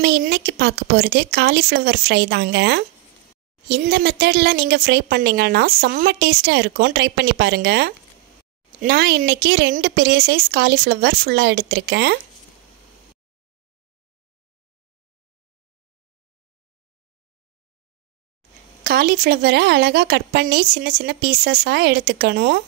நாம் இன்னைக்கு பார்க்க போகிறது காலிஃப்ளவர் ஃப்ரை தாங்க. இந்த மெத்தடில் நீங்கள் ஃப்ரை பண்ணிங்கன்னா செம்ம டேஸ்ட்டாக இருக்கும். ட்ரை பண்ணி பாருங்கள். நான் இன்னைக்கு 2 பெரிய சைஸ் காலிஃப்ளவர் ஃபுல்லாக எடுத்திருக்கேன். காலிஃப்ளவரை அழகாக கட் பண்ணி சின்ன சின்ன பீசஸாக எடுத்துக்கணும்.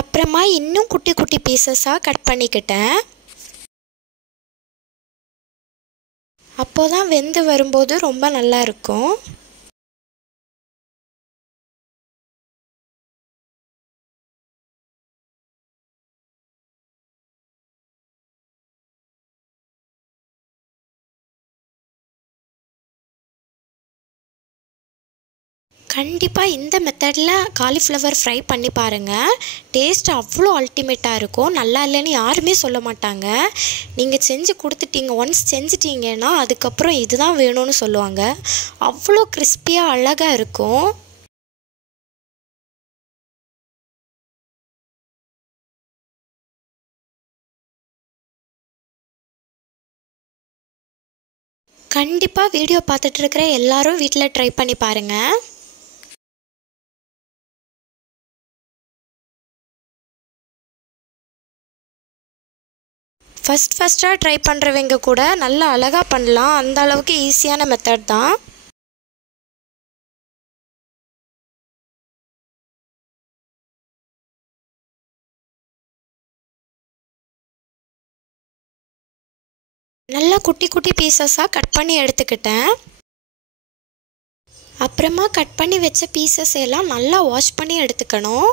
அப்புறமா இன்னும் குட்டி குட்டி பீசஸாக கட் பண்ணிக்கிட்டேன். அப்போ தான் வெந்து வரும்போது ரொம்ப நல்லா இருக்கும். கண்டிப்பாக இந்த மெத்தடில் காலிஃப்ளவர் ஃப்ரை பண்ணி பாருங்கள். டேஸ்ட் அவ்வளோ அல்டிமேட்டாக இருக்கும். நல்லா இல்லைன்னு யாருமே சொல்ல மாட்டாங்க. நீங்கள் செஞ்சு கொடுத்துட்டீங்க, ஒன்ஸ் செஞ்சிட்டிங்கன்னா அதுக்கப்புறம் இதுதான் வேணும்னு சொல்லுவாங்க. அவ்வளோ கிறிஸ்பியாக அழகாக இருக்கும். கண்டிப்பாக வீடியோ பார்த்துட்டு இருக்கிற எல்லாரும் வீட்டில் ட்ரை பண்ணி பாருங்கள். ஃபஸ்ட்டாக ட்ரை பண்ணுறவங்க கூட நல்லா அழகாக பண்ணலாம். அந்த அளவுக்கு ஈஸியான மெத்தட் தான். நல்லா குட்டி குட்டி பீசஸாக கட் பண்ணி எடுத்துக்கிட்டேன். அப்புறமா கட் பண்ணி வச்ச பீசஸ் எல்லாம் நல்லா வாஷ் பண்ணி எடுத்துக்கணும்.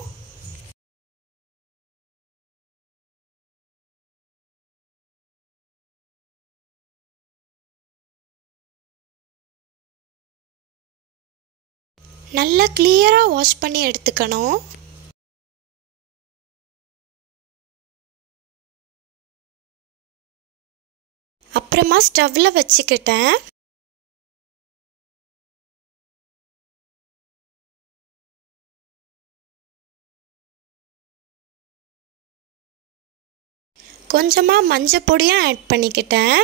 நல்லா கிளியராக வாஷ் பண்ணி எடுத்துக்கணும். அப்புறமா ஸ்டவ்வில் வச்சுக்கிட்டேன். கொஞ்சமாக மஞ்சள் பொடியும் ஆட் பண்ணிக்கிட்டேன்.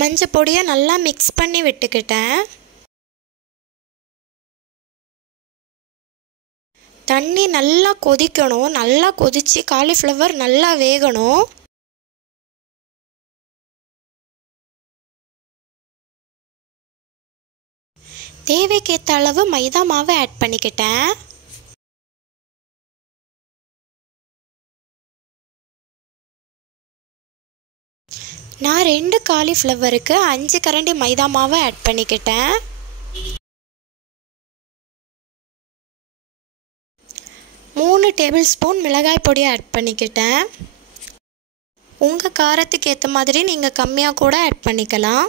மஞ்சள் பொடியை நல்லா மிக்ஸ் பண்ணி விட்டுக்கிட்டேன். தண்ணி நல்லா கொதிக்கணும். நல்லா கொதித்து காலிஃப்ளவர் நல்லா வேகணும். தேவைக்கேற்ற அளவு மைதா மாவை ஆட் பண்ணிக்கிட்டேன். நான் 2 காலிஃப்ளவருக்கு 5 கரண்டி மைதா மாவை ஆட் பண்ணிக்கிட்டேன். மூணு டேபிள் ஸ்பூன் மிளகாய் பொடி ஆட் பண்ணிக்கிட்டேன். உங்கள் காரத்துக்கு ஏற்ற மாதிரி நீங்கள் கம்மியாக கூட ஆட் பண்ணிக்கலாம்.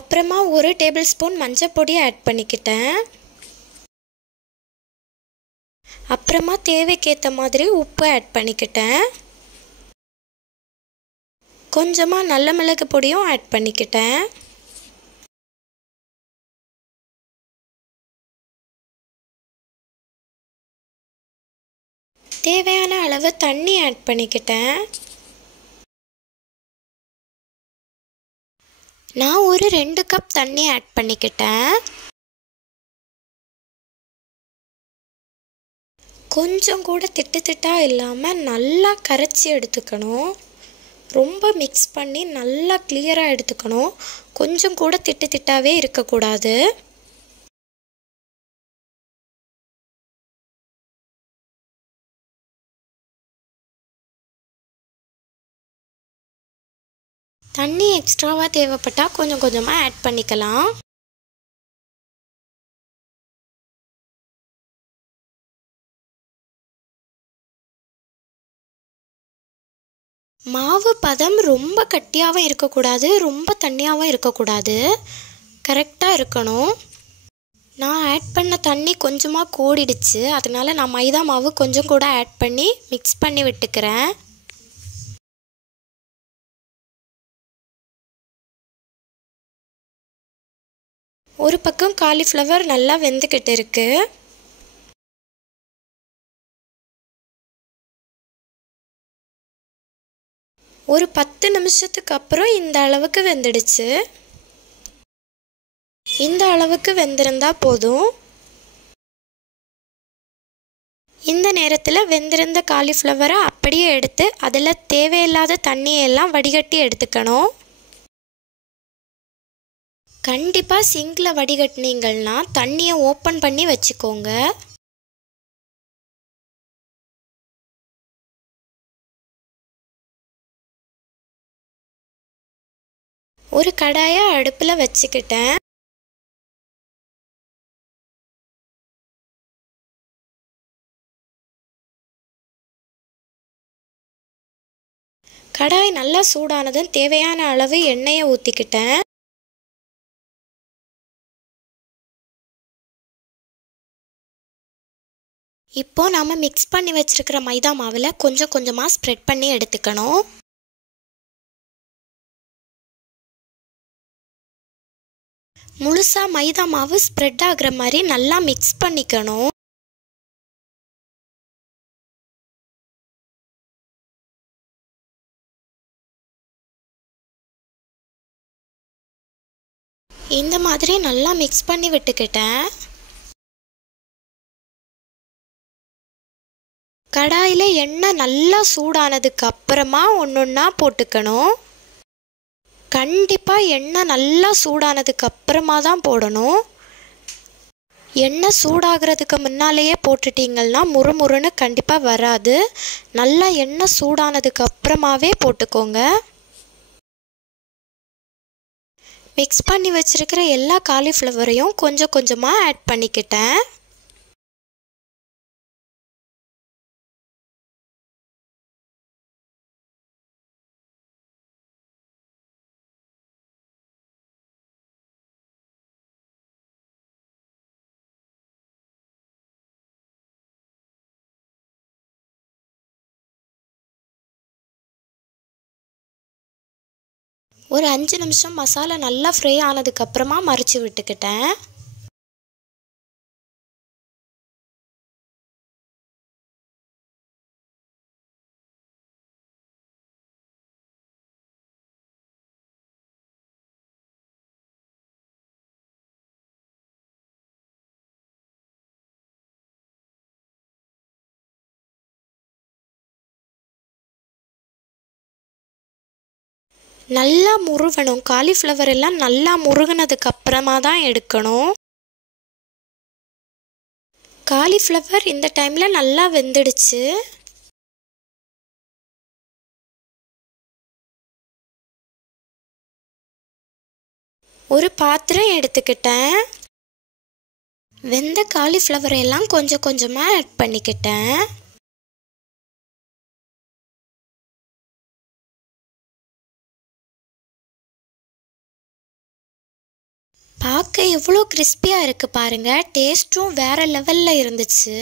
அப்புறமா 1 டேபிள் ஸ்பூன் மஞ்சள் பொடி ஆட் பண்ணிக்கிட்டேன். அப்புறமா தேவைக்கேற்ற மாதிரி உப்பு ஆட் பண்ணிக்கிட்டேன். கொஞ்சமாக நல்ல மிளகு பொடியும் ஆட் பண்ணிக்கிட்டேன். தேவையான அளவு தண்ணி ஆட் பண்ணிக்கிட்டேன். நான் ஒரு 2 கப் தண்ணி ஆட் பண்ணிக்கிட்டேன். கொஞ்சம் கூட திட்டாக இல்லாமல் நல்லா கரைச்சி எடுத்துக்கணும். ரொம்ப மிக்ஸ் பண்ணி நல்லா கிளியராக எடுத்துக்கணும். கொஞ்சம் கூட திட்டாகவே இருக்கக்கூடாது. தண்ணி எக்ஸ்ட்ராவாக தேவைப்பட்டால் கொஞ்சம் கொஞ்சமாக ஆட் பண்ணிக்கலாம். மாவு பதம் ரொம்ப கட்டியாகவும் இருக்கக்கூடாது, ரொம்ப தண்ணியாகவும் இருக்கக்கூடாது, கரெக்டாக இருக்கணும். நான் ஆட் பண்ண தண்ணி கொஞ்சமாக கூடிடுச்சு, அதனால் நான் மைதா மாவு கொஞ்சம் கூட ஆட் பண்ணி மிக்ஸ் பண்ணி விட்டுக்கிறேன். ஒரு பக்கம் காலிஃப்ளவர் நல்லா வெந்துக்கிட்டு இருக்கு. ஒரு 10 நிமிஷத்துக்கு அப்புறம் இந்த அளவுக்கு வெந்துடுச்சு. இந்த அளவுக்கு வெந்திருந்தா போதும். இந்த நேரத்தில் வெந்திருந்த காலிஃப்ளவரை அப்படியே எடுத்து அதில் தேவையில்லாத தண்ணியெல்லாம் வடிகட்டி எடுத்துக்கணும். கண்டிப்பாக சிங்கில் வடிகட்டினீங்கன்னா தண்ணியை ஓப்பன் பண்ணி வச்சுக்கோங்க. ஒரு கடாயை அடுப்பில் வச்சுக்கிட்டேன். கடாய் நல்லா சூடானதும் தேவையான அளவு எண்ணெயை ஊற்றிக்கிட்டேன். இப்போ நாம் மிக்ஸ் பண்ணி வச்சுருக்கிற மைதா மாவில் கொஞ்சம் கொஞ்சமாக ஸ்ப்ரெட் பண்ணி எடுத்துக்கணும். முழுசாக மைதா மாவு ஸ்ப்ரெட் ஆகிற மாதிரி நல்லா மிக்ஸ் பண்ணிக்கணும். இந்த மாதிரி நல்லா மிக்ஸ் பண்ணி விட்டுக்கிட்டேன். கடாயில் எண்ணெய் நல்லா சூடானதுக்கு அப்புறமா ஒன்றொன்னா போட்டுக்கணும். கண்டிப்பாக எண்ணெய் நல்லா சூடானதுக்கு அப்புறமா தான் போடணும். எண்ணெய் சூடாகிறதுக்கு முன்னாலேயே போட்டுட்டிங்கன்னா முறுமுறுன்னு கண்டிப்பாக வராது. நல்லா எண்ணெய் சூடானதுக்கு அப்புறமாவே போட்டுக்கோங்க. மிக்ஸ் பண்ணி வச்சுருக்கிற எல்லா காலிஃப்ளவரையும் கொஞ்சம் கொஞ்சமாக ஆட் பண்ணிக்கிட்டேன். ஒரு 5 நிமிஷம் மசாலா நல்லா ஃப்ரை ஆனதுக்கப்புறமா மறித்து விட்டுக்கிட்டேன். நல்லா முருகணும். காலிஃப்ளவர் எல்லாம் நல்லா முருகினதுக்கு அப்புறமா தான் எடுக்கணும். காலிஃப்ளவர் இந்த டைமில் நல்லா வெந்துடுச்சு. ஒரு பாத்திரம் எடுத்துக்கிட்டேன். வெந்த காலிஃப்ளவர் எல்லாம் கொஞ்சம் கொஞ்சமாக ஆட் பண்ணிக்கிட்டேன். பார்க்க எவ்வளோ கிறிஸ்பியாக இருக்குது பாருங்கள். டேஸ்ட்டும் வேறு லெவலில் இருந்துச்சு.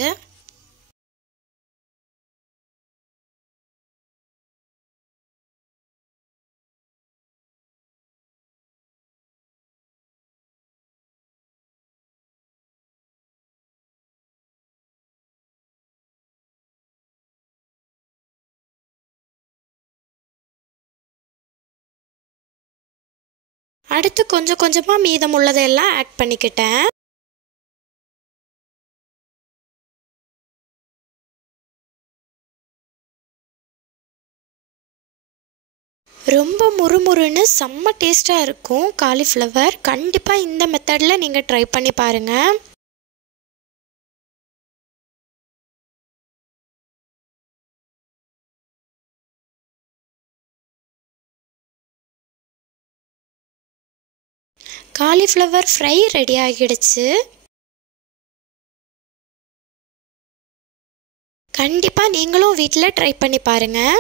அடுத்து கொஞ்சம் கொஞ்சமாக மீதம் உள்ளதையெல்லாம் ஆட் பண்ணிக்கிட்டேன். ரொம்ப முறுமுறுன்னு செம்ம டேஸ்ட்டாக இருக்கும் காலிஃப்ளவர். கண்டிப்பாக இந்த மெத்தடில் நீங்கள் ட்ரை பண்ணி பாருங்கள். காலிஃப்ளவர் ஃப்ரை ரெடி ஆகிடுச்சு. கண்டிப்பாக நீங்களும் வீட்டில் ட்ரை பண்ணி பாருங்கள்.